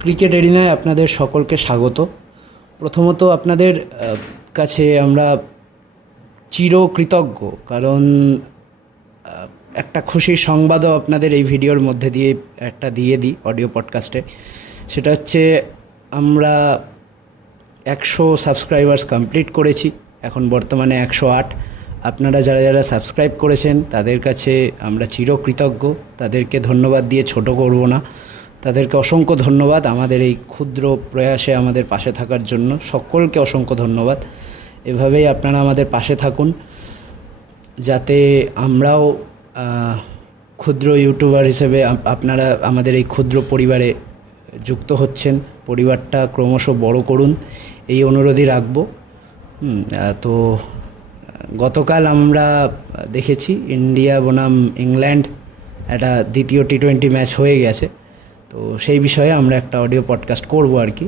Cricket এরিনায় আপনাদের সকলকে স্বাগত। প্রথমত আপনাদের কাছে আমরা চিরকৃতজ্ঞ, কারণ একটা খুশির সংবাদও আপনাদের এই ভিডিওর মধ্যে দিয়ে দিয়ে দিই অডিও পডকাস্টে। সেটা হচ্ছে আমরা 100 সাবস্ক্রাইবার্স কমপ্লিট করেছি, এখন বর্তমানে 108। আপনারা যারা যারা সাবস্ক্রাইব করেছেন তাদের কাছে আমরা চিরকৃতজ্ঞ, তাদেরকে ধন্যবাদ দিয়ে ছোট করব না। তাদেরকে অসংখ্য ধন্যবাদ আমাদের এই ক্ষুদ্র প্রয়াসে আমাদের পাশে থাকার জন্য। সকলকে অসংখ্য ধন্যবাদ। এভাবেই আপনারা আমাদের পাশে থাকুন, যাতে আমরাও ক্ষুদ্র ইউটিউবার হিসেবে আপনারা আমাদের এই ক্ষুদ্র পরিবারে যুক্ত হচ্ছেন। পরিবারটা ক্রমশ বড় করুন, এই অনুরোধই রাখব। তো গতকাল আমরা দেখেছি ইন্ডিয়া বনাম ইংল্যান্ড একটা দ্বিতীয় টি20 ম্যাচ হয়ে গেছে। তো সেই বিষয়ে আমরা একটা অডিও পডকাস্ট করব আর কি।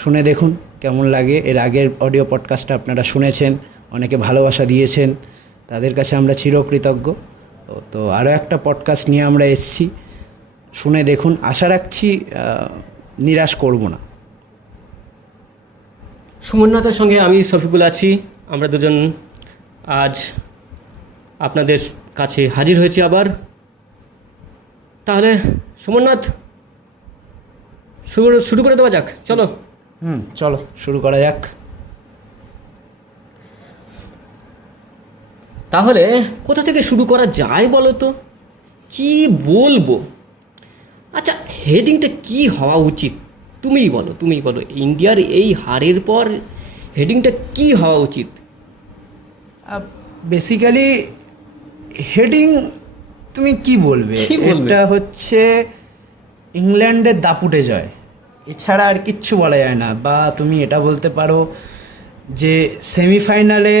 শুনে দেখুন কেমন লাগে। এর আগের অডিও পডকাস্টটা আপনারা শুনেছেন, অনেকে ভালোবাসা দিয়েছেন, তাদের কাছে আমরা চিরকৃতজ্ঞ। তো আরও একটা পডকাস্ট নিয়ে আমরা এসেছি, শুনে দেখুন। আশা রাখছি নিরাশ করব না। সুমননাথের সঙ্গে আমি শফিকুল আছি। আমরা দুজন আজ আপনাদের কাছে হাজির হয়েছি আবার। তাহলে সুমননাথ, শুরু করে দেওয়া যাক। চলো চলো শুরু করা যাক। তাহলে কোথা থেকে শুরু করা যায় বলো তো? কি বলবো? আচ্ছা, হেডিংটা কি হওয়া উচিত তুমিই বলো। ইন্ডিয়ার এই হারের পর হেডিংটা কি হওয়া উচিত? বেসিক্যালি হেডিং তুমি কি বলবে? এটা হচ্ছে ইংল্যান্ডের দাপুটে জয়, এছাড়া আর কিচ্ছু বলা যায় না। বা তুমি এটা বলতে পারো যে সেমিফাইনালে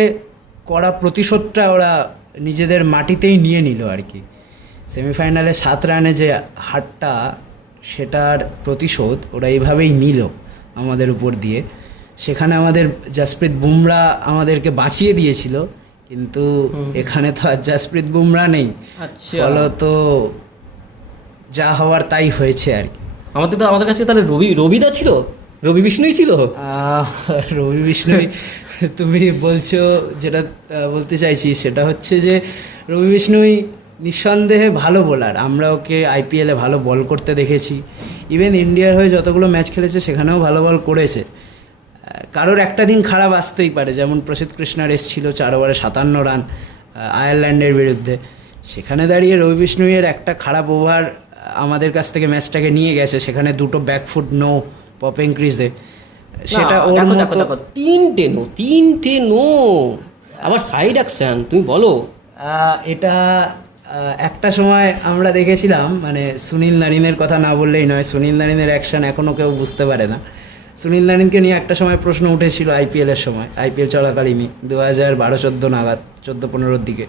করা প্রতিশোধটা ওরা নিজেদের মাটিতেই নিয়ে নিল আর কি। সেমিফাইনালে 7 রানে যে হারটা, সেটার প্রতিশোধ ওরা এইভাবেই নিল আমাদের উপর দিয়ে। সেখানে আমাদের জাসপ্রীত বুমরা আমাদেরকে বাঁচিয়ে দিয়েছিল, কিন্তু এখানে তো আর জাসপ্রীত বুমরা নেই। ফলত যা হওয়ার তাই হয়েছে আর কি। আমাদের কাছে তাহলে রবিদা ছিল, রবি বিষ্ণুই ছিল। রবি বিষ্ণুই তুমি বলছো, যেটা বলতে চাইছি সেটা হচ্ছে যে রবি বিষ্ণুই নিঃসন্দেহে ভালো বোলার। আমরা ওকে আইপিএলে ভালো বল করতে দেখেছি। ইভেন ইন্ডিয়ার হয়ে যতগুলো ম্যাচ খেলেছে সেখানেও ভালো বল করেছে। কারোর একটা দিন খারাপ আসতেই পারে, যেমন প্রসিদ্ধ কৃষ্ণার এসেছিল 4 ওভারে 57 রান আয়ারল্যান্ডের বিরুদ্ধে। সেখানে দাঁড়িয়ে রবি বিষ্ণুইয়ের একটা খারাপ ওভার আমাদের কাছ থেকে ম্যাচটাকে নিয়ে গেছে। সেখানে 2টো ব্যাকফুট নো পপিং ক্রিজে, সেটা ওর মতো। 3টে নো আবার সাইড অ্যাকশন। তুমি বলো, এটা একটা সময় আমরা দেখেছিলাম, মানে সুনীল নারিনের কথা না বললেই নয়। সুনীল নারিনের অ্যাকশন এখনও কেউ বুঝতে পারে না। সুনীল নারিনকে নিয়ে একটা সময় প্রশ্ন উঠেছিল আইপিএলের সময়, আইপিএল চলাকালীনই 2012-14 নাগাদ, 14-15 দিকে।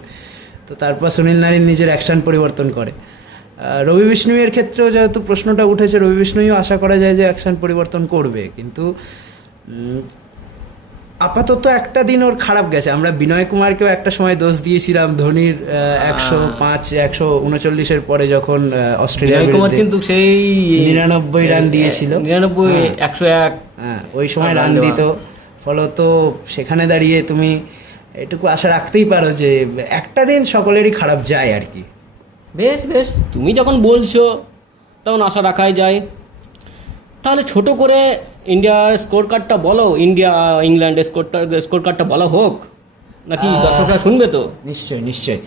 তো তারপর সুনীল নারিন নিজের অ্যাকশন পরিবর্তন করে। রবি বিষ্ণুইয়ের ক্ষেত্রেও যেহেতু প্রশ্নটা উঠেছে, রবি বিষ্ণুইও আশা করা যায় যে অ্যাকশন পরিবর্তন করবে, কিন্তু আপাতত একটা দিন ওর খারাপ গেছে। আমরা বিনয় কুমারকেও একটা সময় দোষ দিয়েছিলাম ধোনির 105-139 পরে, যখন অস্ট্রেলিয়ার বিরুদ্ধে কিন্তু সেই 99 রান দিয়েছিল। 99-101 ওই সময় রান দিত। ফলত সেখানে দাঁড়িয়ে তুমি এটুকু আশা রাখতেই পারো যে একটা দিন সকলেরই খারাপ যায় আর কি। বেশ, তুমি যখন বলছো তখন আশা রাখাই যায়। তাহলে ছোট করে ইন্ডিয়ার স্কোর কার্ডটা বলো, ইন্ডিয়া ইংল্যান্ডের স্কোর কার্ডটা বলা হোক, নাকি দর্শকরা শুনবে? তো নিশ্চয়ই।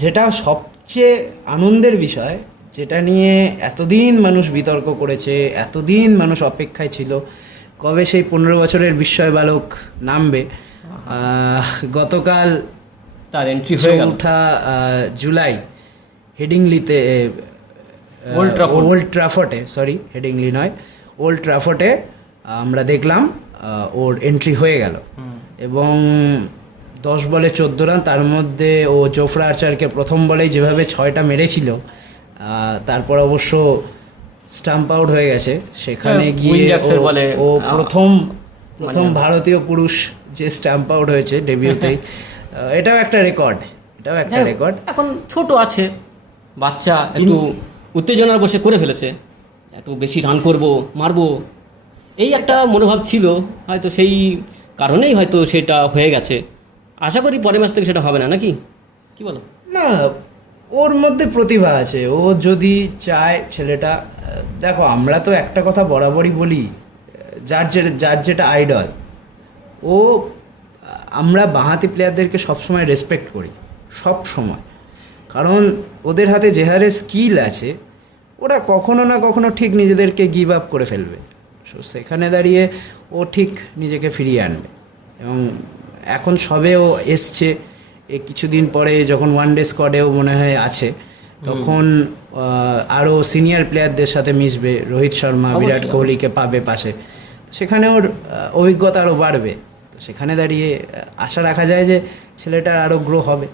যেটা সবচেয়ে আনন্দের বিষয়, যেটা নিয়ে এতদিন মানুষ বিতর্ক করেছে, এতদিন মানুষ অপেক্ষায় ছিল কবে সেই 15 বছরের বিস্ময় বালক নামবে। গতকাল তার এন্ট্রি হয়ে গেল 4 জুলাই হেডিংলিতে, ওল্ড ট্রাফোর্ডে, হেডিংলি নয়, ওল্ড ট্রাফোর্ডে আমরা দেখলাম ওর এন্ট্রি হয়ে গেল। এবং 10 বলে 14 রান, তার মধ্যে ও জোফরা আর্চারকে প্রথম বলেই যেভাবে 6টা মেরেছিল, তারপর অবশ্য স্টাম্প আউট হয়ে গেছে। সেখানে গিয়ে ও প্রথম ভারতীয় পুরুষ যে স্টাম্প আউট হয়েছে ডেবিউতেই। এটাও একটা রেকর্ড। এখন ছোট আছে, বাচ্চা একটু উত্তেজনার বসে করে ফেলেছে। একটু বেশি রান করব, মারবো, এই একটা মনোভাব ছিল, হয়তো সেই কারণেই হয়তো সেটা হয়ে গেছে। আশা করি পরের ম্যাচ থেকে সেটা হবে না, নাকি কি বলো? না, ওর মধ্যে প্রতিভা আছে, ও যদি চায় ছেলেটা। দেখো, আমরা তো একটা কথা বরাবরই বলি, যার যেটা আইডল, ও আমরা বাঁহাতি প্লেয়ারদেরকে সবসময় রেসপেক্ট করি, সব সময়। কারণ ওদের হাতে যে হারে স্কিল আছে, ওরা কখনো না কখনো ঠিক নিজেদেরকে গিভ আপ করে ফেলবে। সো সেখানে দাঁড়িয়ে ও ঠিক নিজেকে ফিরিয়ে আনবে। এবং এখন সবে ও এসছে, কিছুদিন পরে যখন ওয়ান ডে স্কোয়াডেও মনে হয় আছে, তখন আরও সিনিয়র প্লেয়ারদের সাথে মিশবে, রোহিত শর্মা, বিরাট কোহলিকে পাবে পাশে, সেখানে ওর অভিজ্ঞতা আরও বাড়বে। তো সেখানে দাঁড়িয়ে আশা রাখা যায় যে ছেলেটার আরও গ্রো হবে।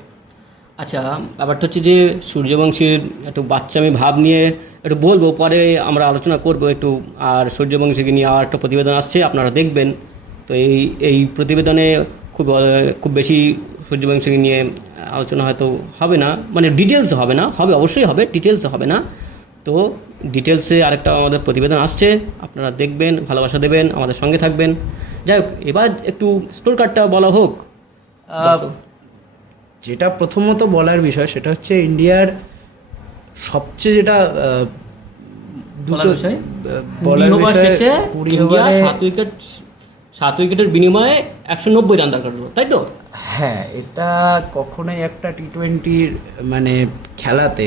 আচ্ছা, ব্যাপারটা হচ্ছে যে সূর্যবংশীর একটু বাচ্চামি ভাব নিয়ে একটু বলবো, পরে আমরা আলোচনা করব একটু। আর সূর্যবংশীকে নিয়ে আর একটা প্রতিবেদন আসছে, আপনারা দেখবেন। তো এই প্রতিবেদনে খুব বেশি সূর্যবংশীকে নিয়ে আলোচনা হয়তো হবে না, মানে ডিটেলস হবে না, হবে অবশ্যই হবে, ডিটেলস হবে না। তো ডিটেলসে আরেকটা আমাদের প্রতিবেদন আসছে, আপনারা দেখবেন, ভালোবাসা দেবেন, আমাদের সঙ্গে থাকবেন। যাই হোক, এবার একটু স্কোর কার্ডটা বলা হোক। যেটা প্রথমত বলার বিষয় সেটা হচ্ছে ইন্ডিয়ার সবচেয়ে যেটা দুটো বলার বিষয়, 20 ওভারে 7 উইকেটের বিনিময়ে 190 রান দরকার, তাই তো? হ্যাঁ, এটা কখনোই একটা টি-20 মানে খেলাতে,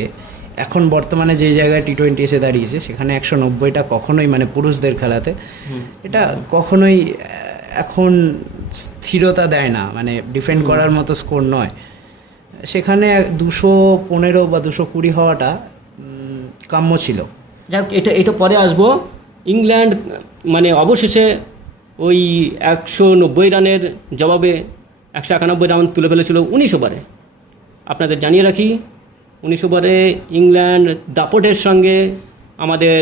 এখন বর্তমানে যে জায়গায় টি-20 এসে দাঁড়িয়েছে সেখানে 190টা কখনোই, মানে পুরুষদের খেলাতে এটা কখনোই এখন স্থিরতা দেয় না, মানে ডিফেন্ড করার মতো স্কোর নয়। সেখানে 215 বা 220 হওয়াটা কাম্য ছিল। যাক, এটা পরে আসবো। ইংল্যান্ড মানে অবশেষে ওই 190 রানের জবাবে 191 রান তুলে ফেলেছিল 19 ওভারে। আপনাদের জানিয়ে রাখি, 19 ওভারে ইংল্যান্ড দাপটের সঙ্গে আমাদের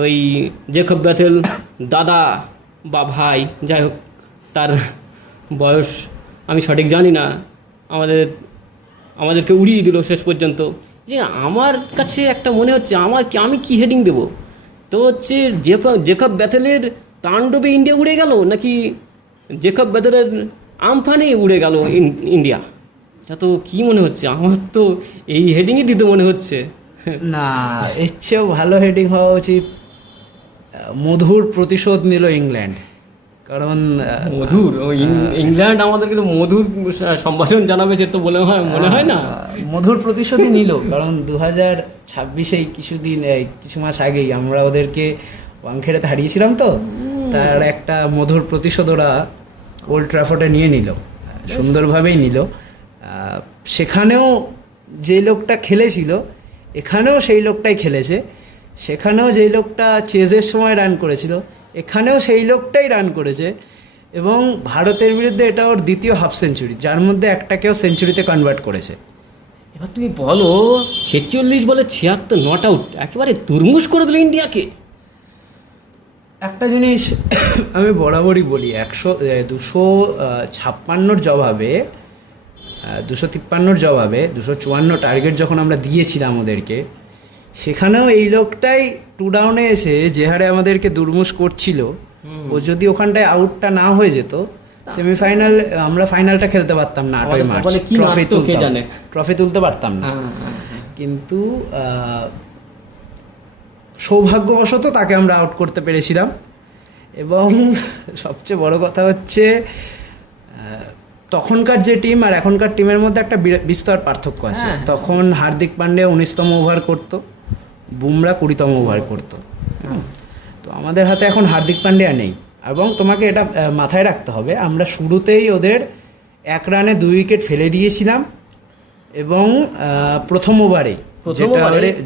ওই জেকব ব্যাথেল দাদা বা ভাই, যাই হোক তার বয়স আমি সঠিক জানি না, আমাদেরকে উড়িয়ে দিল শেষ পর্যন্ত। যে আমার কাছে একটা মনে হচ্ছে, আমি কি হেডিং দেবো? তো হচ্ছে জেকব ব্যাথেলের তাণ্ডবে ইন্ডিয়া উড়ে গেল, নাকি জেকব ব্যাথেলের আমফানে উড়ে গেল ইন্ডিয়া? এটা তো কী মনে হচ্ছে, আমার তো এই হেডিংই দিতে মনে হচ্ছে। না, এর চেয়েও ভালো হেডিং হওয়া উচিত, মধুর প্রতিশোধ নিল ইংল্যান্ড। কারণ মধুর ইংল্যান্ড আমাদেরকে মধুর সম্ভাষণ জানাবে, সে তো মনে হয় না। মধুর প্রতিশোধই নিল, কারণ 2026 কিছু মাস আগেই আমরা ওদেরকে ওয়াংখেড়েতে হারিয়েছিলাম, তো তার একটা মধুর প্রতিশোধ ওরা ওল্ড ট্র্যাফোর্ডে নিয়ে নিল, সুন্দরভাবেই নিল। সেখানেও যে লোকটা খেলেছিল, এখানেও সেই লোকটাই খেলেছে। সেখানেও যেই লোকটা চেজের সময় রান করেছিল, এখানেও সেই লোকটাই রান করেছে। এবং ভারতের বিরুদ্ধে এটা ওর দ্বিতীয় হাফ সেঞ্চুরি, যার মধ্যে একটাকেও সেঞ্চুরিতে কনভার্ট করেছে। এবার তুমি বলো, 46 বলে 76 নট আউট, একেবারে তুরমুশ করে দিল ইন্ডিয়াকে। একটা জিনিস আমি বরাবরই বলি, 256 জবাবে 253 জবাবে 254 টার্গেট যখন আমরা দিয়েছিলাম ওদেরকে, সেখানেও এই লোকটাই 2 ডাউনে এসে যে হারে আমাদেরকে দুর্মুষ করছিল, ও যদি ওখানটায় আউটটা না হয়ে যেত, সেমিফাইনাল আমরা ফাইনালটা খেলতে পারতাম না। 8ই মার্চ ট্রফি তুলতে পারতাম না। কিন্তু সৌভাগ্যবশত তাকে আমরা আউট করতে পেরেছিলাম। এবং সবচেয়ে বড় কথা হচ্ছে, তখনকার যে টিম আর এখনকার টিমের মধ্যে একটা বিস্তর পার্থক্য আছে। তখন হার্দিক পান্ডে 19তম ওভার করতো, বুমরা 20তম ওভার করতো। তো আমাদের হাতে এখন হার্দিক পান্ডিয়া নেই। এবং তোমাকে এটা মাথায় রাখতে হবে, আমরা শুরুতেই ওদের 1 রানে 2 উইকেট ফেলে দিয়েছিলাম। এবং প্রথম ওভারে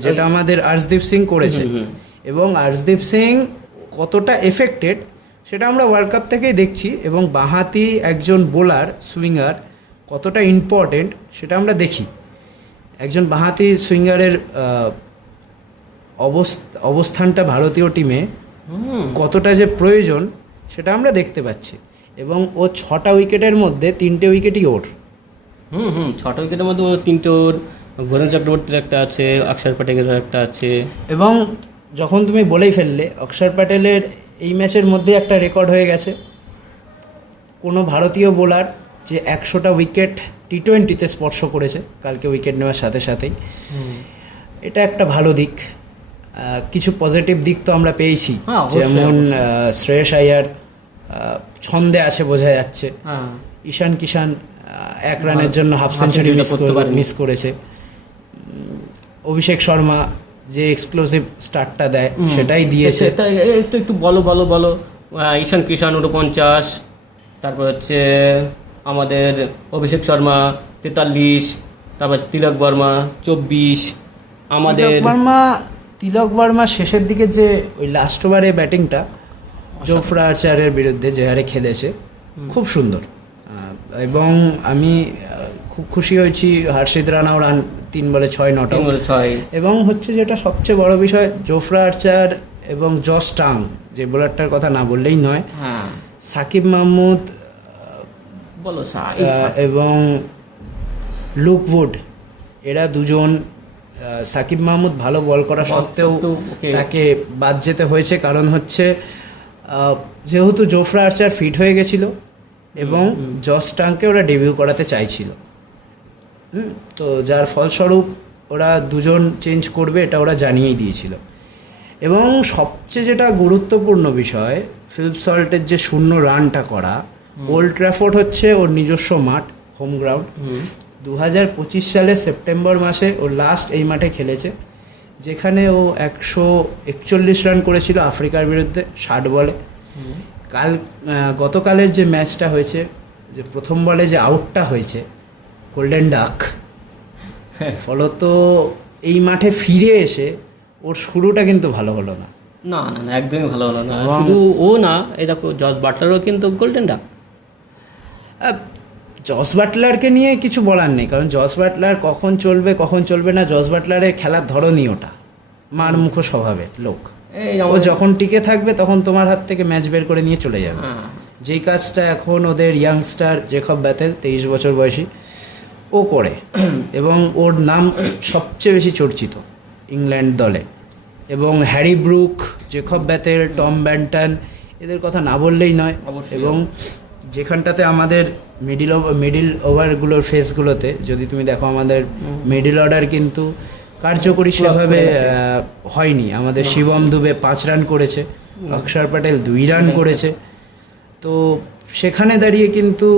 যেটা আমাদের আর্শদীপ সিং করেছে, এবং আর্শদীপ সিং কতটা এফেক্টেড সেটা আমরা ওয়ার্ল্ড কাপ থেকেই দেখছি। এবং বাঁহাতি একজন বোলার, সুইঙ্গার কতটা ইম্পর্টেন্ট সেটা আমরা দেখি। একজন বাঁহাতি সুইঙ্গারের অবস্থানটা ভারতীয় টিমে কতটা যে প্রয়োজন সেটা আমরা দেখতে পাচ্ছি। এবং ও 6টা উইকেটের মধ্যে 3টে উইকেটই ওর। 6টা উইকেটের মধ্যে 3টে ওর, বরুণ চক্রবর্তীর একটা আছে, অক্ষর প্যাটেলের একটা আছে। এবং যখন তুমি বলেই ফেললে, অক্ষর প্যাটেলের এই ম্যাচের মধ্যে একটা রেকর্ড হয়ে গেছে, কোনো ভারতীয় বোলার যে 100টা উইকেট টি-20তে স্পর্শ করেছে কালকে উইকেট নেওয়ার সাথে সাথেই। এটা একটা ভালো দিক। কিছু পজিটিভ দিক তো আমরা পেয়েছি, হ্যাঁ, অবশ্যই, যেমন অবশ্যই। শ্রেয়স আইয়ার ছন্দে আছে বোঝা যাচ্ছে। হ্যাঁ, ঈশান কিষান এক রানের জন্য হাফ সেঞ্চুরি মিস করেছে। অভিষেক শর্মা যে এক্সপ্লোসিভ স্টার্টটা দেয় সেটাই দিয়েছে। একটু বলো। ঈশান কিষান 49, তারপর হচ্ছে আমাদের অভিষেক শর্মা 43, তারপর তিলক বর্মা 24, আমাদের তিলক বর্মা শেষের দিকে যে ওই লাস্ট ওভারে ব্যাটিংটা জোফরা আর্চারের বিরুদ্ধে যে হারে খেলেছে, খুব সুন্দর। এবং আমি খুব খুশি হয়েছি হর্ষিত রানাও 3 বলে 6 নট আউট। এবং হচ্ছে যেটা সবচেয়ে বড় বিষয়, জোফরা আর্চার এবং জস টাং, যে বোলারটার কথা না বললেই নয়, সাকিব মাহমুদ এবং লুক উড, এরা দুজন, সাকিব মাহমুদ ভালো বল করা সত্ত্বেও তাকে বাদ যেতে হয়েছে, কারণ হচ্ছে যেহেতু জোফরা আর্চার ফিট হয়ে গেছিল এবং জস টাংকে ওরা ডেবিউ করাতে চাইছিল, তো যার ফলস্বরূপ ওরা দুজন চেঞ্জ করবে এটা ওরা জানিয়েই দিয়েছিল। এবং সবচেয়ে যেটা গুরুত্বপূর্ণ বিষয়, ফিলিপ সল্টের যে 0 রানটা করা, ওল্ড ট্র্যাফোর্ড হচ্ছে ওর নিজস্ব মাঠ, হোম গ্রাউন্ড। 2025 সালের সেপ্টেম্বর মাসে ও লাস্ট এই মাঠে খেলেছে, যেখানে ও 141 রান করেছিল আফ্রিকার বিরুদ্ধে 60 বলে। গতকালের যে ম্যাচটা হয়েছে, যে প্রথম বলে যে আউটটা হয়েছে গোল্ডেন ডাক, ফলত এই মাঠে ফিরে এসে ওর শুরুটা কিন্তু ভালো হলো না। না, একদমই ভালো হলো না। শুধু ও না, এই দেখো জস বাটলারও কিন্তু গোল্ডেন ডাক। জস বাটলারকে নিয়ে কিছু বলার নেই, কারণ জস বাটলার কখন চলবে না, জস বাটলারের খেলার ধরনই ওটা, মারমুখো স্বভাবের লোক। ও যখন টিকে থাকবে তখন তোমার হাত থেকে ম্যাচ বের করে নিয়ে চলে যাবে। যেই কাজটা এখন ওদের ইয়াংস্টার জেকব ব্যাথেল 23 বছর বয়সী ও করে, এবং ওর নাম সবচেয়ে বেশি চর্চিত ইংল্যান্ড দলে। এবং Harry Brook, Jacob Bethell, Tom Banton, এদের কথা না বললেই নয়। এবং যেখানটাতে আমাদের মিডিল ওভারগুলোর ফেসগুলোতে যদি তুমি দেখো, আমাদের মিডিল অর্ডার কিন্তু কার্যকরী সেভাবে হয়নি। আমাদের শিবম দুবে 5 রান করেছে, অক্ষর প্যাটেল 2 রান করেছে। তো সেখানে দাঁড়িয়ে কিন্তু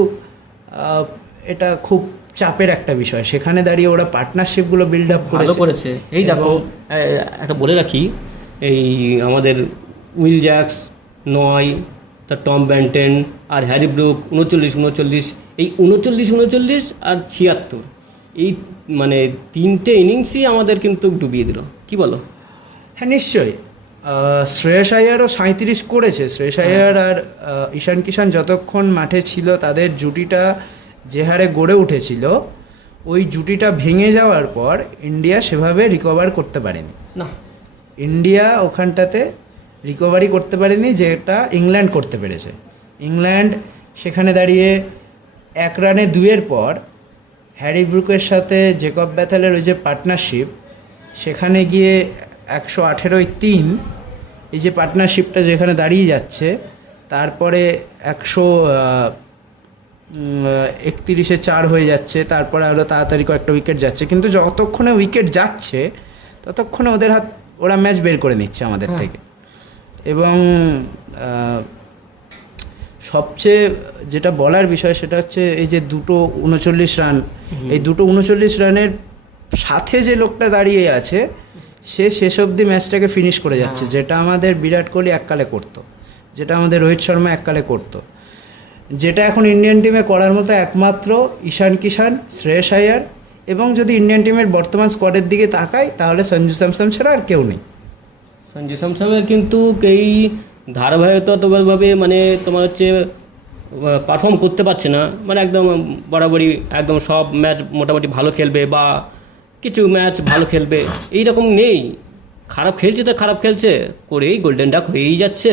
এটা খুব চাপের একটা বিষয়। সেখানে দাঁড়িয়ে ওরা পার্টনারশিপগুলো বিল্ড আপ করেছে। এই দেখো, একটা বলে রাখি, এই আমাদের উইল জ্যাক্স 9, তার টম ব্যান্টেন আর হ্যারি ব্রুক 39, এই 39 আর 76, এই মানে 3টে ইনিংসই আমাদের কিন্তু ডুবিয়ে দিল। কি বলো? হ্যাঁ, নিশ্চয়ই। শ্রেয়স আইয়ারও 37 করেছে। শ্রেয়স আইয়ার আর ঈশান কিষান যতক্ষণ মাঠে ছিল, তাদের জুটিটা যে হারে গড়ে উঠেছিল, ওই জুটিটা ভেঙে যাওয়ার পর ইন্ডিয়া সেভাবে রিকভার করতে পারেনি। না, ইন্ডিয়া ওখানটাতে রিকভারি করতে পারেনি, যেটা ইংল্যান্ড করতে পেরেছে। ইংল্যান্ড সেখানে দাঁড়িয়ে 1 রানে 2-এর পর হ্যারি ব্রুকের সাথে জেকব ব্যাথেলের ওই যে পার্টনারশিপ, সেখানে গিয়ে 118-3, এই যে পার্টনারশিপটা যেখানে দাঁড়িয়ে যাচ্ছে, তারপরে 131-4 হয়ে যাচ্ছে, তারপরে আরও তাড়াতাড়ি কয়েকটা উইকেট যাচ্ছে। কিন্তু যতক্ষণে উইকেট যাচ্ছে ততক্ষণে ওরা ম্যাচ বের করে নিচ্ছে আমাদের থেকে। এবং সবচেয়ে যেটা বলার বিষয় সেটা হচ্ছে এই যে 239 রান, এই 239 রানের সাথে যে লোকটা দাঁড়িয়ে আছে, সে শেষ অবধি ম্যাচটাকে ফিনিশ করে যাচ্ছে, যেটা আমাদের বিরাট কোহলি এককালে করতো, যেটা আমাদের রোহিত শর্মা এককালে করতো, যেটা এখন ইন্ডিয়ান টিমে করার মতো একমাত্র ঈশান কিষান, শ্রেয়স আইয়ার, এবং যদি ইন্ডিয়ান টিমের বর্তমান স্কোয়াডের দিকে তাকাই তাহলে সঞ্জু স্যামসন ছাড়া আর কেউ নেই। সঞ্জু স্যামসনের কিন্তু এই ধারাবাহিকতাভাবে মানে তোমার হচ্ছে পারফর্ম করতে পারছে না, মানে একদম বরাবরই একদম সব ম্যাচ মোটামুটি ভালো খেলবে বা কিছু ম্যাচ ভালো খেলবে এইরকম নেই। খারাপ খেলছে তো খারাপ খেলছে করেই গোল্ডেন ডাক হয়েই যাচ্ছে,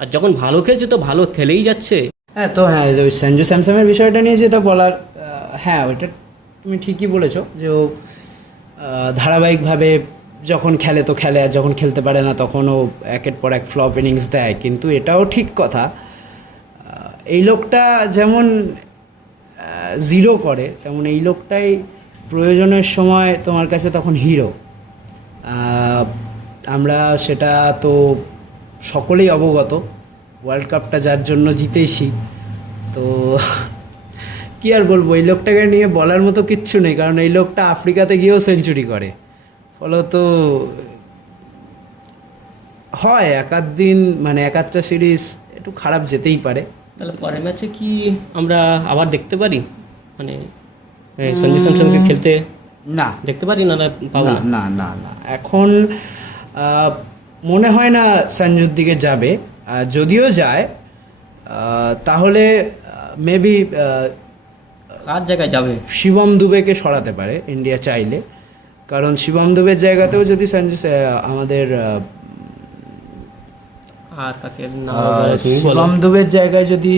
আর যখন ভালো খেলছে তো ভালো খেলেই যাচ্ছে। হ্যাঁ, তো হ্যাঁ, ওই সঞ্জু স্যামসনের বিষয়টা নিয়ে যেটা বলার, হ্যাঁ ওইটা তুমি ঠিকই বলেছো যে ও ধারাবাহিকভাবে যখন খেলে তো খেলে, আর যখন খেলতে পারে না তখনও একের পর এক ফ্লপ ইনিংস দেয়। কিন্তু এটাও ঠিক কথা, এই লোকটা যেমন জিরো করে, তেমন এই লোকটাই প্রয়োজনের সময় তোমার কাছে তখন হিরো। আমরা সেটা তো সকলেই অবগত, ওয়ার্ল্ড কাপটা যার জন্য জিতেছি। তো কী আর বলবো, এই লোকটাকে নিয়ে বলার মতো কিচ্ছু নেই, কারণ এই লোকটা আফ্রিকাতে গিয়েও সেঞ্চুরি করে। ফলত হয় এক আধ দিন, মানে এক আধটা সিরিজ একটু খারাপ যেতেই পারে। তাহলে পরের ম্যাচে কি আমরা আবার দেখতে পারি, মানে সঞ্জু স্যামসনকে খেলতে না দেখতে পারি না? পাবো না? না না না, এখন মনে হয় না সঞ্জুর দিকে যাবে। যদিও যায় তাহলে মেবি কার জায়গায় যাবে? শিবম দুবেকে সরাতে পারে ইন্ডিয়া চাইলে, কারণ শিবম দুবের জায়গাতেও যদি সঞ্জু আমাদের আর কাকে নাম বলো তুমি? বলো। শিবম দুবের জায়গায় যদি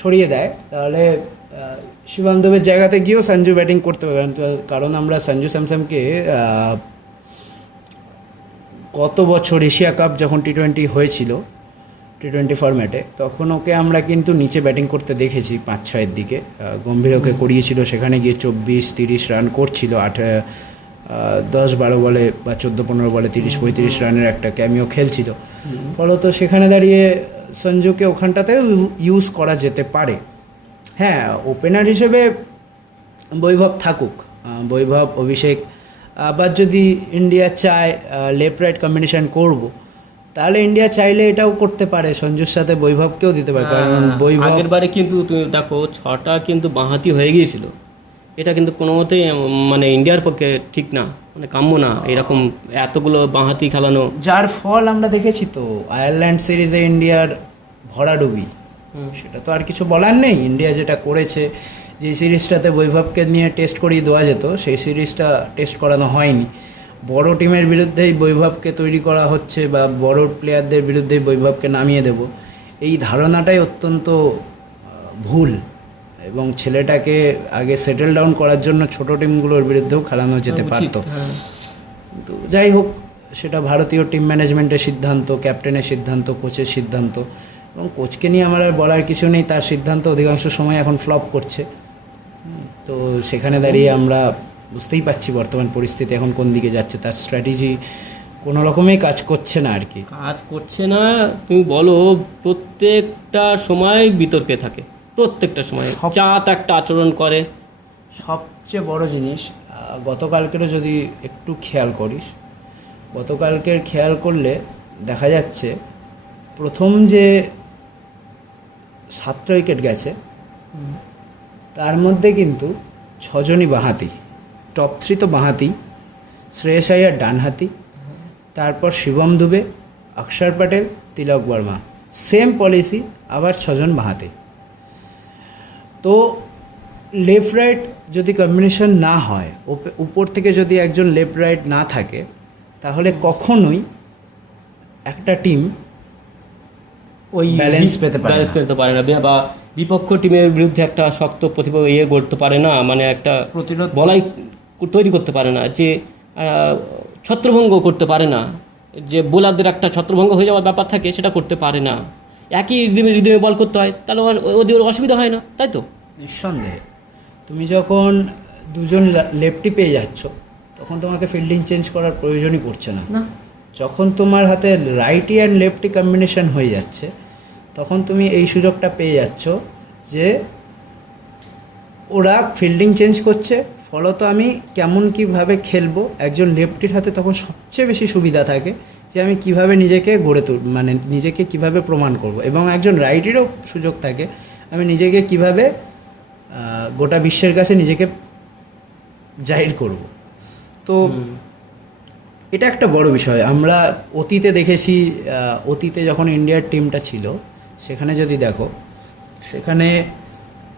সরিয়ে দেয় তাহলে শিবম দুবের জায়গাতে গিয়েও সঞ্জু ব্যাটিং করতে পারবে, কারণ আমরা সঞ্জু স্যামসনকে গত বছর এশিয়া কাপ যখন টি-20 হয়েছিল, টি-20 ফরম্যাটে, তখন ওকে আমরা কিন্তু নিচে ব্যাটিং করতে দেখেছি 5-6-এর দিকে। গম্ভীর ওকে করিয়েছিল, সেখানে গিয়ে 24-30 রান করছিল, 10-12 বলে বা 14-15 বলে 30-35 রানের একটা ক্যামিও খেলছিল। ফলত সেখানে দাঁড়িয়ে সঞ্জুকে ওখানটাতেও ইউজ করা যেতে পারে। হ্যাঁ, ওপেনার হিসেবে বৈভব থাকুক, বৈভব, অভিষেক। আবার যদি ইন্ডিয়া চায় লেফট রাইট কম্বিনেশন করব, তাহলে ইন্ডিয়া চাইলে এটাও করতে পারে, সঞ্জুর সাথে বৈভবকেও দিতে পারে, কারণ বৈভব আগের বারে কিন্তু তুমি দেখো 6টা কিন্তু বাঁহাতি হয়ে গিয়েছিল। এটা কিন্তু কোনো মতেই মানে ইন্ডিয়ার পক্ষে ঠিক না, মানে কাম্য না এরকম এতগুলো বাঁহাতি খেলানো। যার ফল আমরা দেখেছি তো আয়ারল্যান্ড সিরিজে ইন্ডিয়ার ভরাডুবি, সেটা তো আর কিছু বলার নেই। ইন্ডিয়া যেটা করেছে, যে সিরিজটাতে বৈভবকে নিয়ে টেস্ট করিয়ে দেওয়া যেত, সেই সিরিজটা টেস্ট করানো হয়নি। বড় টিমের বিরুদ্ধেই বৈভবকে তৈরি করা হচ্ছে, বা বড় প্লেয়ারদের বিরুদ্ধেই বৈভবকে নামিয়ে দেব, এই ধারণাটাই অত্যন্ত ভুল। এবং ছেলেটাকে আগে সেটেল ডাউন করার জন্য ছোট টিমগুলোর বিরুদ্ধেও খেলানো যেতে পারতো। কিন্তু যাই হোক, সেটা ভারতীয় টিম ম্যানেজমেন্টের সিদ্ধান্ত, ক্যাপ্টেনের সিদ্ধান্ত, কোচের সিদ্ধান্ত। এবং কোচকে নিয়ে আমার আর বলার কিছু নেই, তার সিদ্ধান্ত অধিকাংশ সময় এখন ফ্লপ করছে। তো সেখানে দাঁড়িয়ে আমরা বুঝতেই পারছি বর্তমান পরিস্থিতি এখন কোন দিকে যাচ্ছে, তার স্ট্র্যাটেজি কোনো রকমেই কাজ করছে না আর কি। কাজ করছে না তুমি বলো, প্রত্যেকটা সময় বিতর্কে থাকে, প্রত্যেকটা সময় চাঁদ একটা আচরণ করে। সবচেয়ে বড় জিনিস, গতকালকেরও যদি একটু খেয়াল করিস, গতকালকের খেয়াল করলে দেখা যাচ্ছে প্রথম যে 7টা উইকেট গেছে তার মধ্যে কিন্তু 6জনই বাঁহাতি। টপ 3 তো বাঁহাতি, শ্রেয়স আইয়ার ডানহাতি, তারপর শিবম দুবে, অক্ষর প্যাটেল, তিলক বর্মা, সেম পলিসি, আবার 6জন বাঁহাতি। তো লেফট রাইট যদি কম্বিনেশন না হয়, উপর থেকে যদি একজন লেফট রাইট না থাকে, তাহলে কখনোই একটা টিম ওই ব্যালেন্স পেতে পারে না, বা বিপক্ষ টিমের বিরুদ্ধে একটা শক্ত গড়তে পারে না, মানে একটা প্রতিরোধ বলাই তৈরি করতে পারে না, যে ছত্রভঙ্গ করতে পারে না, যে বোলারদের একটা ছত্রভঙ্গ হয়ে যাওয়ার ব্যাপার থাকে, সেটা করতে পারে না। একই রিদমে বল করতে হয়, তাহলে ওদের অসুবিধা হয় না, তাই তো? নিঃসন্দেহে তুমি যখন 2জন লেফটি পেয়ে যাচ্ছ, তখন তোমাকে ফিল্ডিং চেঞ্জ করার প্রয়োজনই পড়ছে না। যখন তোমার হাতে রাইটি অ্যান্ড লেফটি কম্বিনেশন হয়ে যাচ্ছে, তখন তুমি এই সুযোগটা পেয়ে যাচ্ছ যে ওরা ফিল্ডিং চেঞ্জ করছে, ফলত আমি কীভাবে খেলবো। একজন লেফটির হাতে তখন সবচেয়ে বেশি সুবিধা থাকে যে আমি কিভাবে নিজেকে মানে নিজেকে কিভাবে প্রমাণ করব, এবং একজন রাইটিরও সুযোগ থাকে আমি নিজেকে কিভাবে গোটা বিশ্বের কাছে নিজেকে জাহির করব। তো এটা একটা বড় বিষয়। আমরা অতীতে দেখেছি, অতীতে যখন ইন্ডিয়ার টিমটা ছিল, সেখানে যদি দেখো, সেখানে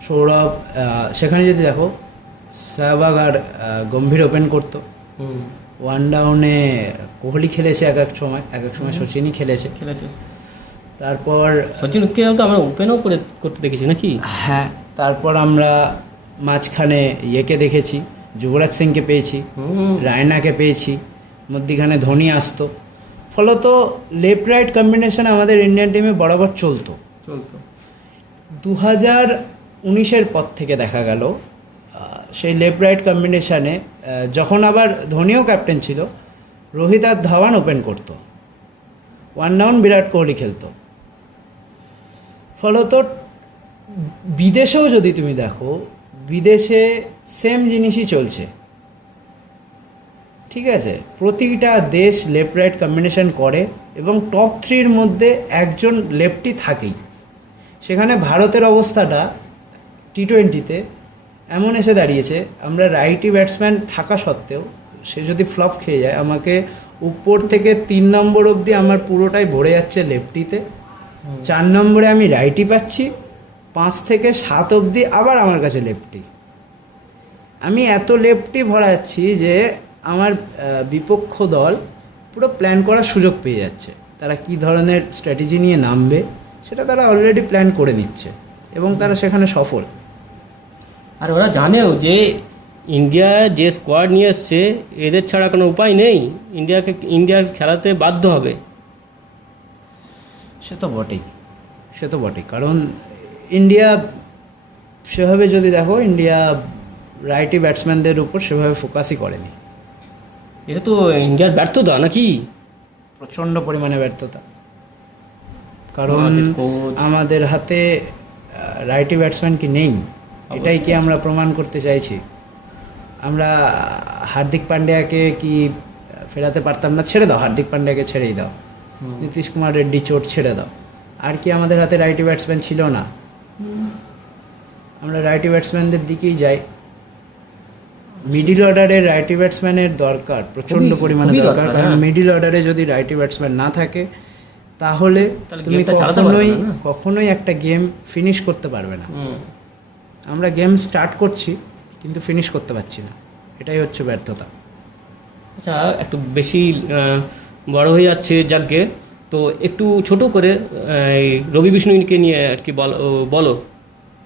সৌরভ, সেখানে যদি দেখো সেহবাগ আর গম্ভীর ওপেন করতো। ওয়ান ডাউনে কোহলি খেলেছে এক এক সময় সচিনই খেলেছে। তারপর সচিনকে তো আমরা ওপেনও করতে দেখেছি নাকি? হ্যাঁ, তারপর আমরা মাঝখানে ইয়েকে দেখেছি, যুবরাজ সিংকে পেয়েছি, রায়নাকে পেয়েছি, মধ্যিখানে ধোনি আসতো, ফলত লেফট রাইট কম্বিনেশন আমাদের ইন্ডিয়ান টিমে বরাবর চলতো। 2019-এর পর থেকে দেখা গেল সেই লেফট রাইট কম্বিনেশানে যখন আবার ধোনিও ক্যাপ্টেন ছিল, রোহিত আর ধাওয়ান ওপেন করতো, ওয়ান ডাউন বিরাট কোহলি খেলতো। ফলত বিদেশেও যদি তুমি দেখো, বিদেশে সেম জিনিসই চলছে, ঠিক আছে? প্রতিটা দেশ লেফট রাইট কম্বিনেশন করে এবং টপ 3-র মধ্যে একজন লেফটি থাকেই। সেখানে ভারতের অবস্থাটা টি-20-তে এমন এসে দাঁড়িয়েছে, আমরা রাইটি ব্যাটসম্যান থাকা সত্ত্বেও সে যদি ফ্লপ খেয়ে যায়, আমাকে উপর থেকে 3 নম্বর অবধি আমার পুরোটাই ভরে যাচ্ছে লেফটিতে, 4 নম্বরে আমি রাইটি পাচ্ছি, 5 থেকে 7 অবধি আবার আমার কাছে লেফটি। আমি এত লেফটি ভরাচ্ছি যে আমার বিপক্ষ দল পুরো প্ল্যান করার সুযোগ পেয়ে যাচ্ছে। তারা কী ধরনের স্ট্র্যাটেজি নিয়ে নামবে সেটা তারা অলরেডি প্ল্যান করে নিচ্ছে এবং তারা সেখানে সফল। আর ওরা জানেও যে ইন্ডিয়া যে স্কোয়াড নিয়ে এসছে, এদের ছাড়া কোনো উপায় নেই, ইন্ডিয়ার খেলাতে বাধ্য হবে। সে তো বটেই, কারণ ইন্ডিয়া সেভাবে যদি দেখো, ইন্ডিয়া রাইটি ব্যাটসম্যানদের উপর সেভাবে ফোকাসই করেনি। এটা তো ইন্ডিয়ার ব্যর্থতা নাকি? প্রচণ্ড পরিমাণে ব্যর্থতা, কারণ আমাদের হাতে রাইটি ব্যাটসম্যান কি নেই, এটাই কি আমরা প্রমাণ করতে চাইছি? আমরা হার্দিক পান্ডিয়াকে কি ফেরাতে পারতাম না? ছেড়ে দাও, হার্দিক পান্ডিয়াকে ছেড়েই দাও, নীতিশ কুমার রেড্ডি চোট ছেড়ে দাও, আর কি আমাদের হাতে রাইটি ব্যাটসম্যান ছিল না? আমরা রাইটি ব্যাটসম্যানদের দিকেই যাই। মিডিল অর্ডারে রাইটি ব্যাটসম্যানের দরকার, প্রচণ্ড পরিমাণে দরকার, কারণ মিডিল অর্ডারে যদি রাইটি ব্যাটসম্যান না থাকে তাহলে তুমি কখনোই একটা গেম ফিনিশ করতে পারবে না। আমরা গেম স্টার্ট করছি কিন্তু ফিনিশ করতে পারছি না, এটাই হচ্ছে ব্যর্থতা। আচ্ছা, একটু বেশি বড় হয়ে যাচ্ছে যাকে, তো একটু ছোট করে রবি বিষ্ণুইকে নিয়ে আর কি বলো।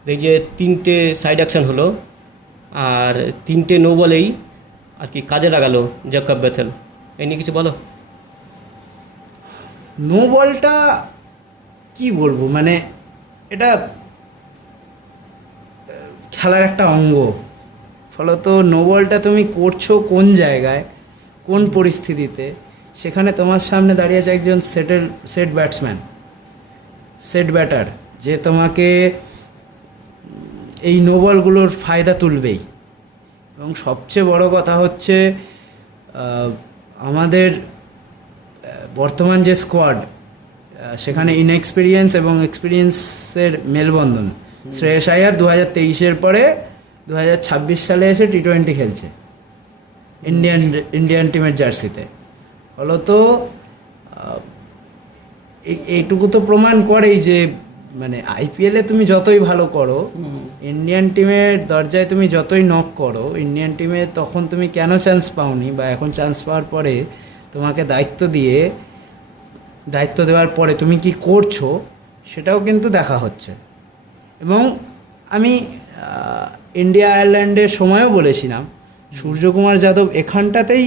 এই যে 3টে সাইড অ্যাকশন হলো আর 3টে নো বলেই আর কি কাজে লাগালো জ্যাকব বেথেল, এই নিয়ে কিছু বলো। নো বলটা কি বলবো, মানে এটা খেলার একটা অঙ্গ। ফলত নো বলটা তুমি করছো কোন জায়গায়, কোন পরিস্থিতিতে, সেখানে তোমার সামনে দাঁড়িয়ে আছে একজন সেট ব্যাটসম্যান, সেট ব্যাটার, যে তোমাকে এই নো বলগুলোর ফায়দা তুলবেই। এবং সবচেয়ে বড় কথা হচ্ছে আমাদের বর্তমান যে স্কোয়াড, সেখানে ইনএক্সপিরিয়েন্স এবং এক্সপিরিয়েন্সের মেলবন্ধন। শ্রেয়স আয়ার 2023-এর পরে 2026 সালে এসে টি-20 খেলছে ইন্ডিয়ান টিমের জার্সিতে। ফলত এইটুকু তো প্রমাণ করেই যে মানে আইপিএলে তুমি যতই ভালো করো, ইন্ডিয়ান টিমের দরজায় তুমি যতই নক করো, ইন্ডিয়ান টিমে তখন তুমি কেন চান্স পাওনি, বা এখন চান্স পাওয়ার পরে তোমাকে দায়িত্ব দেওয়ার পরে তুমি কি করছো সেটাও কিন্তু দেখা হচ্ছে। এবং আমি ইন্ডিয়া আয়ারল্যান্ডের সময়ও বলেছিলাম, সূর্যকুমার যাদব এখানটাতেই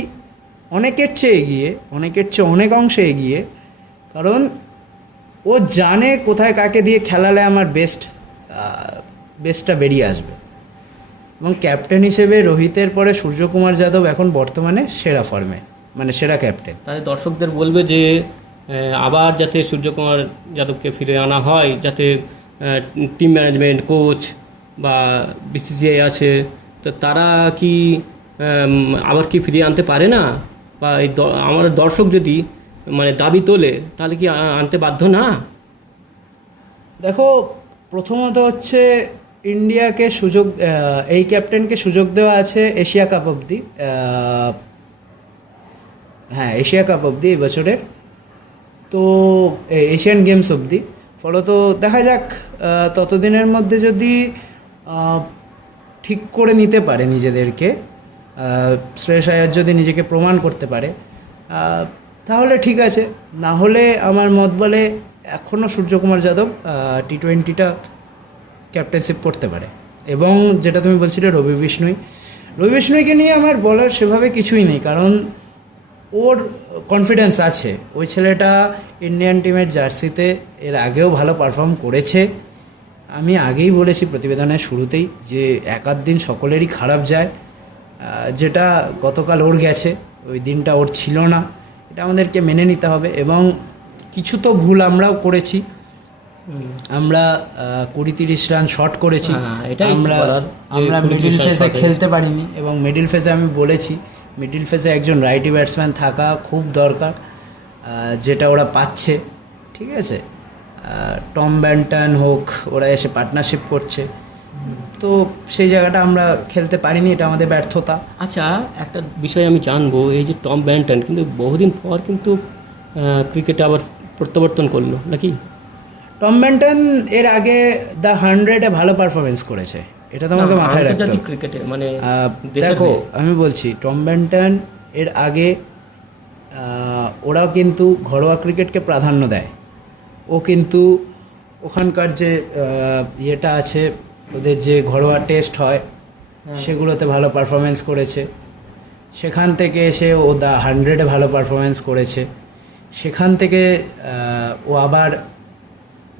অনেকের চেয়ে অনেক অংশে এগিয়ে, কারণ ও জানে কোথায় কাকে দিয়ে খেলালে আমার বেস্টটা বেরিয়ে আসবে। এবং ক্যাপ্টেন হিসেবে রোহিতের পরে সূর্যকুমার যাদব এখন বর্তমানে সেরা ফর্মে, মানে সেরা ক্যাপ্টেন। তাহলে দর্শকদের বলবে যে আবার যাতে সূর্যকুমার যাদবকে ফিরে আনা হয়, যাতে টিম ম্যানেজমেন্ট, কোচ বা বিসিসিআই আছে, তো তারা কি আবার কি ফিরিয়ে আনতে পারে না? বা এই আমাদের দর্শক যদি মানে দাবি তোলে তাহলে কি আনতে বাধ্য না? দেখো, প্রথমত হচ্ছে ইন্ডিয়াকে এই ক্যাপ্টেনকে সুযোগ দেওয়া আছে এশিয়া কাপ অবধি, এশিয়া কাপ অবধি এই বছরের, তো এশিয়ান গেমস অবধি। ফলত দেখা যাক ততদিনের মধ্যে যদি ঠিক করে নিতে পারে নিজেদেরকে, শ্রেয়স আয়ার যদি নিজেকে প্রমাণ করতে পারে তাহলে ঠিক আছে, না হলে আমার মত বলে এখনও সূর্যকুমার যাদব টি-20টা ক্যাপ্টেনশিপ করতে পারে। এবং যেটা তুমি বলছিলে রবি বিষ্ণুইকে নিয়ে আমার বলার সেভাবে কিছুই নেই, কারণ ও ওর কনফিডেন্স আছে। ওই ছেলেটা ইন্ডিয়ান টিমের জার্সিতে এর আগেও ভালো পারফর্ম করেছে। আমি আগেই বলেছি প্রতিবেদনের শুরুতেই যে এক আধ দিন সকলেরই খারাপ যায়, যেটা গতকাল ওর গেছে, ওই দিনটা ওর ছিল না, এটা আমাদেরকে মেনে নিতে হবে। এবং কিছু তো ভুল আমরাও করেছি, আমরা 20-30 রান শর্ট করেছি, আমরা মিডিল ফেজে খেলতে পারিনি। এবং মিডিল ফেজে আমি বলেছি মিডিল ফেজে একজন রাইটি ব্যাটসম্যান থাকা খুব দরকার, যেটা ওরা পাচ্ছে। ঠিক আছে, টম ব্যান্টন হোক, ওরা এসে পার্টনারশিপ করছে, তো সেই জায়গাটা আমরা খেলতে পারিনি, এটা আমাদের ব্যর্থতা। আচ্ছা, একটা বিষয় আমি জানবো, এই যে টম ব্যান্টন কিন্তু বহুদিন পর কিন্তু ক্রিকেটে আবার প্রত্যাবর্তন করলো নাকি? টম ব্যান্টন এর আগে দ্য 100-এ ভালো পারফরমেন্স করেছে, এটা তোমাকে মাথায় রাখতে হবে। ক্রিকেটে মানে দেখো, আমি বলছি টম ব্যান্টন এর আগে ওরাও কিন্তু ঘরোয়া ক্রিকেটকে প্রাধান্য দেয়। ও কিন্তু ওখানকার যে ইয়েটা আছে, ওদের যে ঘরোয়া টেস্ট হয় সেগুলোতে ভালো পারফরমেন্স করেছে। সেখান থেকে এসে ও দ্য 100-এ ভালো পারফরমেন্স করেছে। সেখান থেকে ও আবার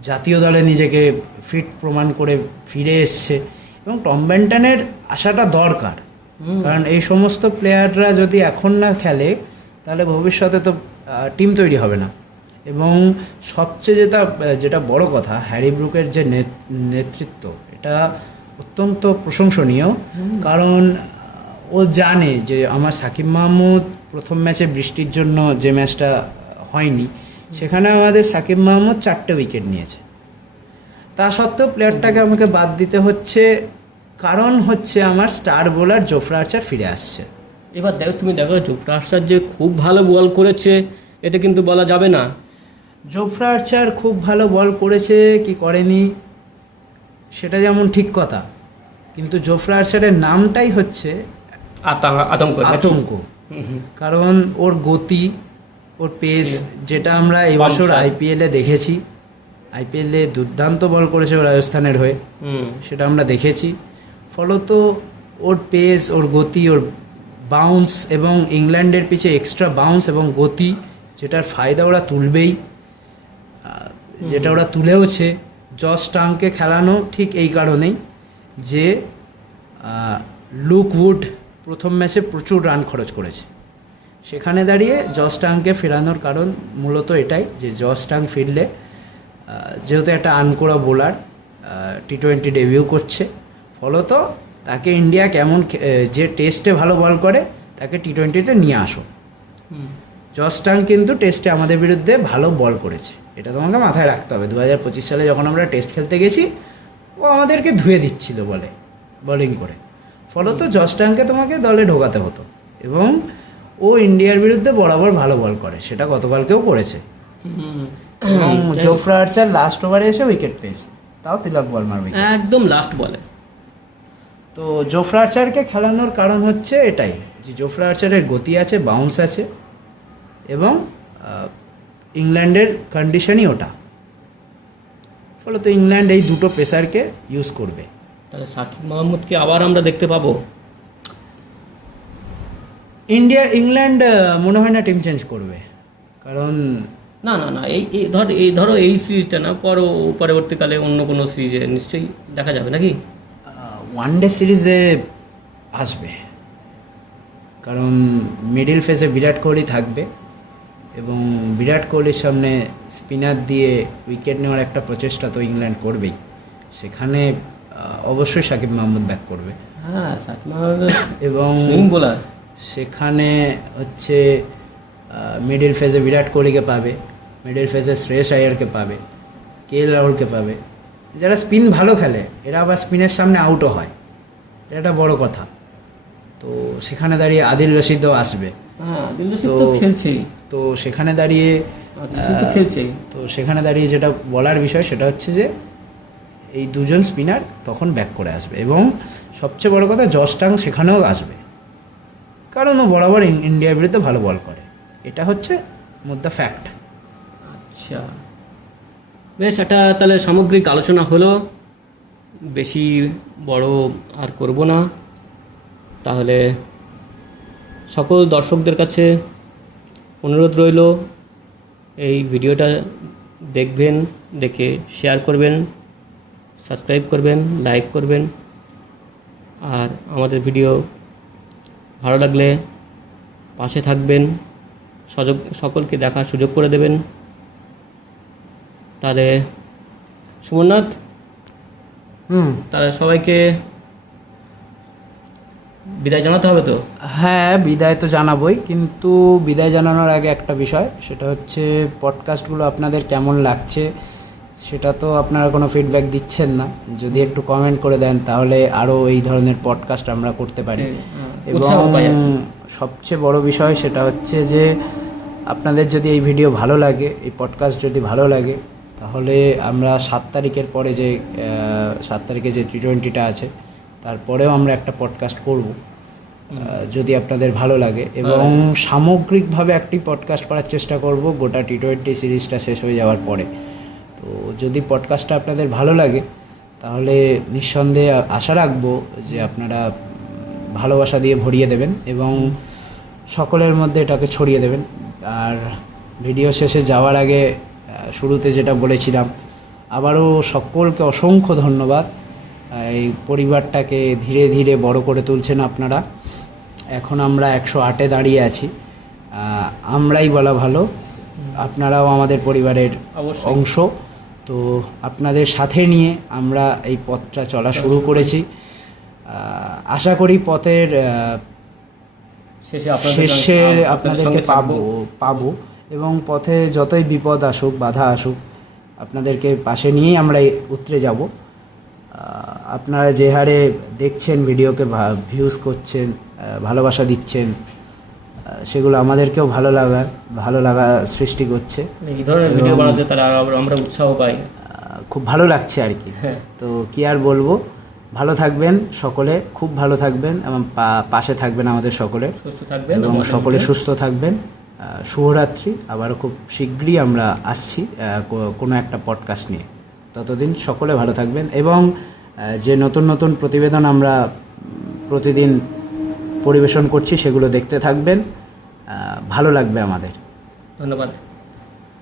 জাতীয় দলে নিজেকে ফিট প্রমাণ করে ফিরে এসছে। এবং টম ব্যান্টনের আসাটা দরকার, কারণ এই সমস্ত প্লেয়াররা যদি এখন না খেলে তাহলে ভবিষ্যতে তো টিম তৈরি হবে না। এবং সবচেয়ে যেটা বড় কথা, হ্যারি ব্রুকের যে নেতৃত্ব, এটা অত্যন্ত প্রশংসনীয়। কারণ ও জানে যে আমার সাকিব মাহমুদ প্রথম ম্যাচে বৃষ্টির জন্য যে ম্যাচটা হয়নি, সেখানে আমাদের সাকিব মাহমুদ 4টে উইকেট নিয়েছে। তা সত্ত্বেও প্লেয়ারটাকে আমাকে বাদ দিতে হচ্ছে, কারণ হচ্ছে আমার স্টার বোলার জোফরা আর্চার ফিরে আসছে। এবার তুমি দেখো জোফরা আর্চার যে খুব ভালো বল করেছে, এটা কিন্তু বলা যাবে না। জোফরা আর্চার খুব ভালো বল করেছে কি করেনি সেটা যেমন ঠিক কথা, কিন্তু জোফরা আর্চারের নামটাই হচ্ছে আতঙ্ক। কারণ ওর গতি, ওর পেস, যেটা আমরা এবছর আইপিএলে দেখেছি, আইপিএলে দুর্দান্ত বল করেছে ও রাজস্থানের হয়ে, সেটা আমরা দেখেছি। ফলত ওর পেস, ওর গতি, ওর বাউন্স, এবং ইংল্যান্ডের পিছে এক্সট্রা বাউন্স এবং গতি, যেটার ফায়দা ওরা তুলবেই, যেটা ওরা তুলেওছে। জস টাংকে খেলানো ঠিক এই কারণেই যে লুক উড প্রথম ম্যাচে প্রচুর রান খরচ করেছে। সেখানে দাঁড়িয়ে জস টাংকে ফেরানোর কারণ মূলত এটাই যে জস টাং ফিরলে, যেহেতু একটা আনকোড়া বোলার, টি20 ডেবিউ করছে, ফলত তাকে ইন্ডিয়া কেমন যে টেস্টে ভালো বল করে তাকে টি20তে নিয়ে আসো। জস টাং কিন্তু টেস্টে আমাদের বিরুদ্ধে ভালো বল করেছে, এটা তোমাকে মাথায় রাখতে হবে। 2025 সালে যখন আমরা টেস্ট খেলতে গেছি, ও আমাদেরকে ধুয়ে দিচ্ছিল বোলিং করে, ফলত জস টাংকে তোমাকে দলে ঢোকাতে হতো। এবং ও ইন্ডিয়ার বিরুদ্ধে বরাবর ভালো বল করে, সেটা গতকালকেও করেছে। এবং জোফরা আর্চার লাস্ট ওভারে এসে উইকেট পেয়েছে, তাও তিলক বর্মার উইকেট, একদম লাস্ট বলে। তো জোফরা আর্চারকে খেলানোর কারণ হচ্ছে এটাই যে জোফরা আর্চারের গতি আছে, বাউন্স আছে, এবং ইংল্যান্ডের কন্ডিশনই ওটা, ফলত ইংল্যান্ড এই দুটো পেসারকে ইউজ করবে। তাহলে সাকিব মাহমুদকে আবার আমরা দেখতে পাবো? ইংল্যান্ড মনে হয় না টিম চেঞ্জ করবে, কারণ না ধরো এই সিরিজটা না, পরবর্তীকালে অন্য কোনো সিরিজে নিশ্চয়ই দেখা যাবে নাকি? ওয়ানডে সিরিজে আসবে, কারণ মিডিল ফেজে বিরাট কোহলি থাকবে, এবং বিরাট কোহলির সামনে স্পিনার দিয়ে উইকেট নেওয়ার একটা প্রচেষ্টা তো ইংল্যান্ড করবেই। সেখানে অবশ্যই সাকিব মাহমুদ ব্যাক করবে, হ্যাঁ সাকিব মাহমুদ এবং বোলার। সেখানে হচ্ছে মিডিল ফেজে বিরাট কোহলিকে পাবে, মিডিল ফেজে শ্রেয়স আয়ারকে পাবে, কেএল রাহুলকে পাবে, যারা স্পিন ভালো খেলে, এরা আবার স্পিনের সামনে আউটও হয়, এটা একটা বড় কথা। তো সেখানে দাঁড়িয়ে আদিল রশিদও আসবে, তো সেখানে দাঁড়িয়ে তো সেখানে দাঁড়িয়ে যেটা বলার বিষয় সেটা হচ্ছে যে এই দুজন স্পিনার তখন ব্যাক করে আসবে, এবং সবচেয়ে বড় কথা জস টাং সেখানেও আসবে, কারণ ও বরাবর ইন্ডিয়ার বিরুদ্ধে ভালো বল করে, এটা হচ্ছে দ্য ফ্যাক্ট। আচ্ছা, বেশ, এটা তাহলে সামগ্রিক আলোচনা হলো, বেশি বড় আর করব না। তাহলে সকল দর্শকদের কাছে অনুরোধ রইল এই ভিডিওটা দেখবেন, দেখে শেয়ার করবেন, সাবস্ক্রাইব করবেন, লাইক করবেন, আর আমাদের ভিডিও ভালো লাগলে পাশে থাকবেন, সকলকে দেখার সুযোগ করে দেবেন। তাহলে সুমননাথ, তাহলে সবাইকে বিদায় জানাতে হবে তো? হ্যাঁ, বিদায় তো জানাবোই, কিন্তু বিদায় জানানোর আগে একটা বিষয়, সেটা হচ্ছে পডকাস্টগুলো আপনাদের কেমন লাগছে সেটা তো আপনারা কোনো ফিডব্যাক দিচ্ছেন না। যদি একটু কমেন্ট করে দেন তাহলে আরও এই ধরনের পডকাস্ট আমরা করতে পারি। এবং সবচেয়ে বড় বিষয় সেটা হচ্ছে যে আপনাদের যদি এই ভিডিও ভালো লাগে, এই পডকাস্ট যদি ভালো লাগে, তাহলে আমরা 7 তারিখের পরে যে 7 তারিখে যে T20টা আছে তারপরেও আমরা একটা পডকাস্ট করব, যদি আপনাদের ভালো লাগে। এবং সামগ্রিকভাবে একটি পডকাস্ট করার চেষ্টা করব গোটা T20 সিরিজটা শেষ হয়ে যাওয়ার পরে। তো যদি পডকাস্টটা আপনাদের ভালো লাগে তাহলে নিঃসন্দেহে আশা রাখবো যে আপনারা ভালোবাসা দিয়ে ভরিয়ে দেবেন এবং সকলের মধ্যে এটাকে ছড়িয়ে দেবেন। আর ভিডিও শেষে যাওয়ার আগে শুরুতে যেটা বলেছিলাম, আবারও সকলকে অসংখ্য ধন্যবাদ। এই পরিবারটাকে ধীরে ধীরে বড় করে তুলছেন আপনারা। এখন আমরা 108-এ দাঁড়িয়ে আছি। আমরাই বলা ভালো, আপনারাও আমাদের পরিবারের অংশ। তো আপনাদের সাথে নিয়ে আমরা এই পথটা চলা শুরু করেছি। আশা করি পথের শেষে আপনাদেরকে পাবো এবং পথে যতই বিপদ আসুক, বাধা আসুক, আপনাদেরকে পাশে নিয়েই আমরা উতরে যাব। আপনারা যে হারে দেখছেন, ভিডিওকে ভিউজ করছেন, ভালোবাসা দিচ্ছেন, সেগুলো আমাদেরকেও ভালো লাগা সৃষ্টি করছে। এই ধরনের ভিডিও বানাতে তাহলে আমরা উৎসাহ পাই, খুব ভালো লাগছে আর কি। তো কি আর বলবো, ভালো থাকবেন সকলে, খুব ভালো থাকবেন এবং পাশে থাকবেন আমাদের সকলে, সুস্থ থাকবেন এবং সকলে সুস্থ থাকবেন। শুভরাত্রি। আবারও খুব শীঘ্রই আমরা আসছি কোনো একটা পডকাস্ট নিয়ে। ততদিন সকলে ভালো থাকবেন এবং যে নতুন নতুন প্রতিবেদন আমরা প্রতিদিন পরিবেশন করছি সেগুলো দেখতে থাকবেন, ভালো লাগবে আমাদের। ধন্যবাদ।